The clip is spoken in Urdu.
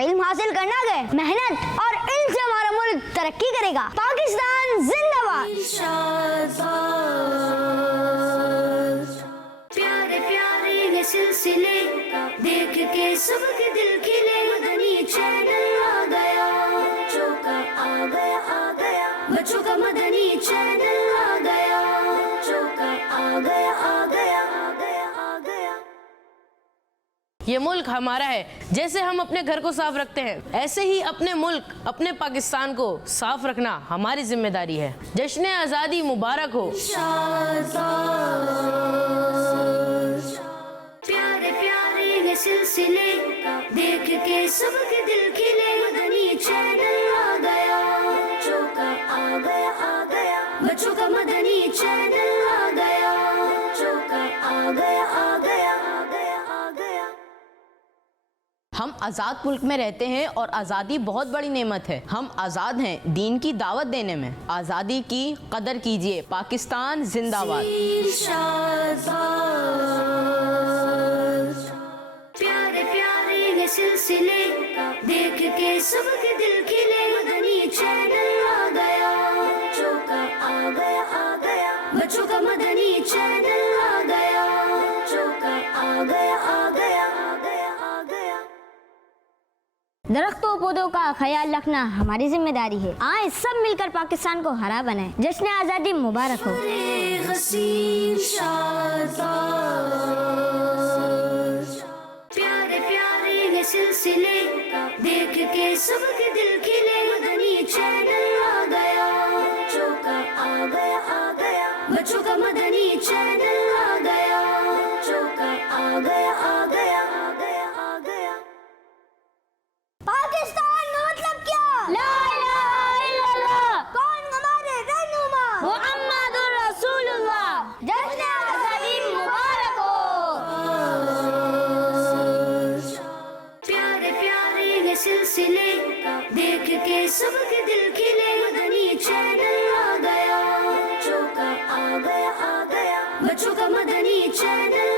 علم حاصل کرنا گئے، محنت اور علم سے ہمارا ملک ترقی کرے گا۔ پاکستان زندہ باد۔ پیارے پیارے یہ سلسلے دیکھ کے سب کے دل کھلے، مدنی چینل آ گیا، بچوں کا آ گیا آ گیا، بچوں کا مدنی چینل آ گیا، بچوں کا آ گیا آ گیا آ گیا آ گیا۔ یہ ملک ہمارا ہے، جیسے ہم اپنے گھر کو صاف رکھتے ہیں ایسے ہی اپنے ملک اپنے پاکستان کو صاف رکھنا ہماری ذمہ داری ہے۔ جشن آزادی مبارک ہو۔ پیارے پیارے یہ سلسلے دیکھ کے سب کے دل کھلے، مدنی چینل آ گیا، بچوں کا آ گیا آ گیا، بچوں کا مدنی چینل آ گیا، بچوں کا آ گیا آ گیا آ گیا آ گیا۔ ہم آزاد ملک میں رہتے ہیں اور آزادی بہت بڑی نعمت ہے۔ ہم آزاد ہیں دین کی دعوت دینے میں۔ آزادی کی قدر کیجئے۔ پاکستان زندہ باد۔ پیارے پیارے یہ سلسلے دیکھ کے سب کے دل کھلے، مدنی چینل آ گیا، بچوں کا آ گیا آ گیا، بچوں کا مدنی چینل آ گیا، بچوں کا آ گیا آ گیا آ گیا آ گیا۔ درختوں پودوں کا خیال رکھنا ہماری ذمہ داری ہے۔ آئیں سب مل کر پاکستان کو ہرا بنائیں۔ جشن آزادی مبارک ہو۔ حسین شاد پیارے پیارے یہ سلسلے دیکھ کے سب کے دل کھلے، مدنی چینل آ گیا، بچوں کا آ گیا آ گیا، بچوں کا مدنی چینل آ گیا، بچوں کا آ گیا آ گیا آ گیا آ گیا۔ پاکستان کا مطلب کیا؟ لا الہ الا اللہ۔ کون ہمارے رہنما؟ محمد رسول اللہ۔ جشن آزادی مبارک ہو۔ پیارے پیارے یہ سلسلے دیکھ کے سب کے دل کھلے، مدنی چینل آ گیا، بچوں کا آ گیا آ گیا، بچوں کا مدنی چینل